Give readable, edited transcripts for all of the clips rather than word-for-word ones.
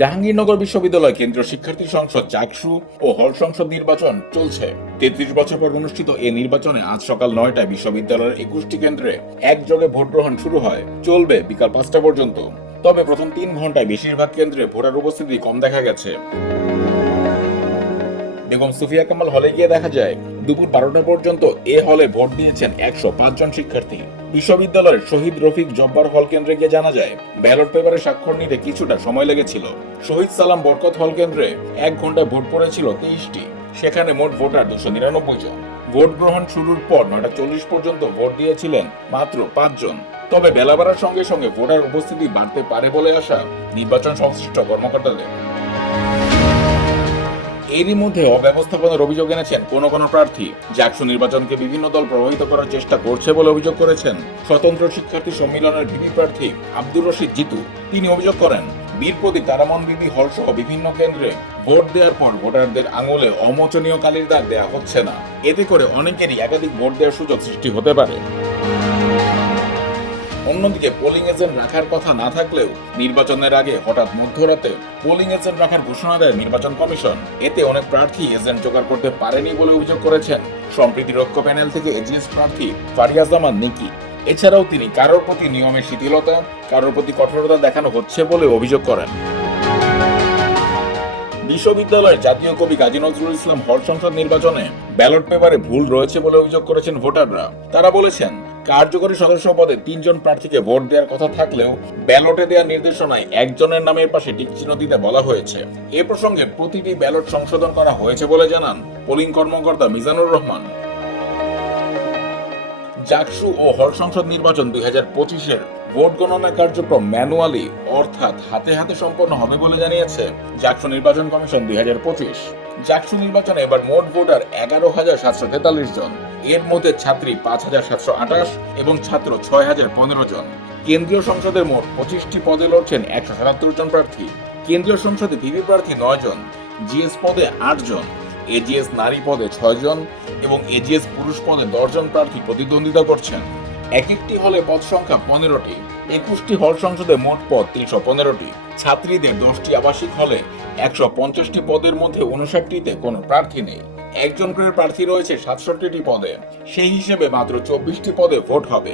জাহাঙ্গীরনগর বিশ্ববিদ্যালয় কেন্দ্রীয় শিক্ষার্থী সংসদ জাকসু ও হল সংসদ নির্বাচন চলছে। ৩৩ বছর পর অনুষ্ঠিত এই নির্বাচনে আজ সকাল ৯টায় বিশ্ববিদ্যালয়ের ২১টি কেন্দ্রে একযোগে ভোট গ্রহণ শুরু হয়, চলবে বিকাল ৫টা পর্যন্ত। তবে প্রথম ৩ ঘন্টায় বেশিরভাগ কেন্দ্রে ভোটার উপস্থিতি কম দেখা গেছে। বেগম সুফিয়া কামাল হলে গিয়ে দেখা যায় দুপুর ১২টা পর্যন্ত এ হলে ভোট দিয়েছেন ১০৫ জন শিক্ষার্থী। বিশ্ববিদ্যালয়ের শহীদ রফিক জব্বার হল কেন্দ্রে গিয়ে জানা যায় ব্যালট পেপারে স্বাক্ষর নিতে কিছুটা সময় লেগেছিল। শহীদ সালাম বরকত হল কেন্দ্রে ১ ঘন্টায় ভোট পড়েছিল ২৩টি। সেখানে মোট ভোটার ২৯৯ জন। ভোট গ্রহণ শুরুর পর ৯টা ৪০ পর্যন্ত ভোট দিয়েছিলেন মাত্র ৫ জন। তবে বেলা বাড়ার সঙ্গে সঙ্গে ভোটার উপস্থিতি বাড়তে পারে বলে আশা নির্বাচন সংশ্লিষ্ট কর্মকর্তাদের। এরই মধ্যে অব্যবস্থাপনার অভিযোগ এনেছেন কোন প্রার্থী। জাকসু নির্বাচনকে বিভিন্ন দল প্রভাবিত করার চেষ্টা করছে বলে অভিযোগ করেছেন স্বতন্ত্র শিক্ষার্থী সম্মেলনের ভিপি প্রার্থী আব্দুর রশিদ জিতু। তিনি অভিযোগ করেন বীরপতি তারামন বিবি হল সহ বিভিন্ন কেন্দ্রে ভোট দেওয়ার পর ভোটারদের আঙুলে অমোচনীয় কালির দাগ দেওয়া হচ্ছে না। এতে করে অনেকেরই একাধিক ভোট দেওয়ার সুযোগ সৃষ্টি হতে পারে। অন্যদিকে পোলিং এজেন্ট রাখার কথা না থাকলেও নির্বাচনের আগে হঠাৎ মধ্যরাতে পোলিং এজেন্ট রাখার ঘোষণা দেয় নির্বাচন কমিশন। এতে অনেক প্রার্থী এজেন্ট জোগাড় করতে পারেনি বলে অভিযোগ করেছেন সম্প্রীতি রক্ষ প্যানেল থেকে এজিএস প্রার্থী ফারিয়া জামান নিকি। এছাড়াও তিনি কারোর প্রতি নিয়মের শিথিলতা, কারোর প্রতি কঠোরতা দেখানো হচ্ছে বলে অভিযোগ করেন। বিশ্ববিদ্যালয়ের জাতীয় কবি কাজী নজরুল ইসলাম হল সংসদ নির্বাচনে ব্যালট পেপারে ভুল রয়েছে বলে অভিযোগ করেছেন ভোটাররা। তারা বলেছেন কার্যকরী সদস্য পদে ৩ জন প্রার্থীকে ভোট দেওয়ার কথা থাকলেও ব্যালটে দেওয়া নির্দেশনায় একজনের নামের পাশে টিকচিহ্ন দিতে বলা হয়েছে। এ প্রসঙ্গে প্রতিটি ব্যালট সংশোধন করা হয়েছে বলে জানান পোলিং কর্মকর্তা মিজানুর রহমান। জাকসু ও হল সংসদ নির্বাচন ২০২৫-এর ভোট গণনা কার্যক্রম ম্যানুয়ালি অর্থাৎ হাতে হাতে সম্পন্ন হবে বলে জানিয়েছে জাকসু নির্বাচন কমিশন ২০২৫। জাকসু নির্বাচনে এবার মোট ভোটার ১১,৭৪৩ জন। এর মধ্যে ছাত্রী ৫,৭২৮ এবং ছাত্র ৬,০১৫ জন। কেন্দ্রীয় সংসদের মোট ২৫টি পদে লড়ছেন ১৭৭ জন প্রার্থী। কেন্দ্রীয় সংসদে ভিপি প্রার্থী ৯ জন, জিএস পদে ৮ জন, এজিএস নারী পদে ৬ জন এবং এজিএস পুরুষ পদে ১০ জন প্রার্থী প্রতিদ্বন্দ্বিতা করছেন। এক একটি হলে পদ সংখ্যা ১৫টি। ২১টি হল সংসদে মোট পদ ৩১৫টি। ছাত্রীদের 10টি আবাসিক হলে ১৫০টি পদের মধ্যে ৫৯টিতে কোনো প্রার্থী নেই। একজন করে প্রার্থী রয়েছে ৬৭টি পদে। সেই হিসেবে মাত্র ২৪টি পদে ভোট হবে।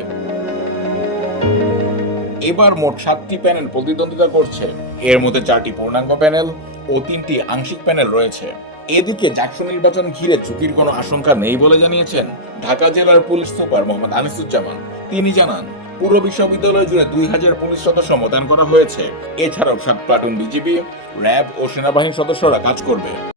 এবার মোট 7টি প্যানেল প্রতিদ্বন্দ্বিতা করছে। এর মধ্যে 4টি পূর্ণাঙ্গ প্যানেল ও 3টি আংশিক প্যানেল রয়েছে। এদিকে জাকসু নির্বাচন ঘিরে ঝুঁকির কোনো আশঙ্কা নেই বলে জানিয়েছেন ঢাকা জেলার পুলিশ সুপার মোহাম্মদ আনিসুজ্জামান। তিনি জানান পুরো বিশ্ববিদ্যালয় জুড়ে ২০০০ পুলিশ সদস্য মোতায়েন করা হয়েছে। এছাড়াও 7 প্লাটুন বিজিবি, র্যাব ও সেনাবাহিনীর সদস্যরা কাজ করবে।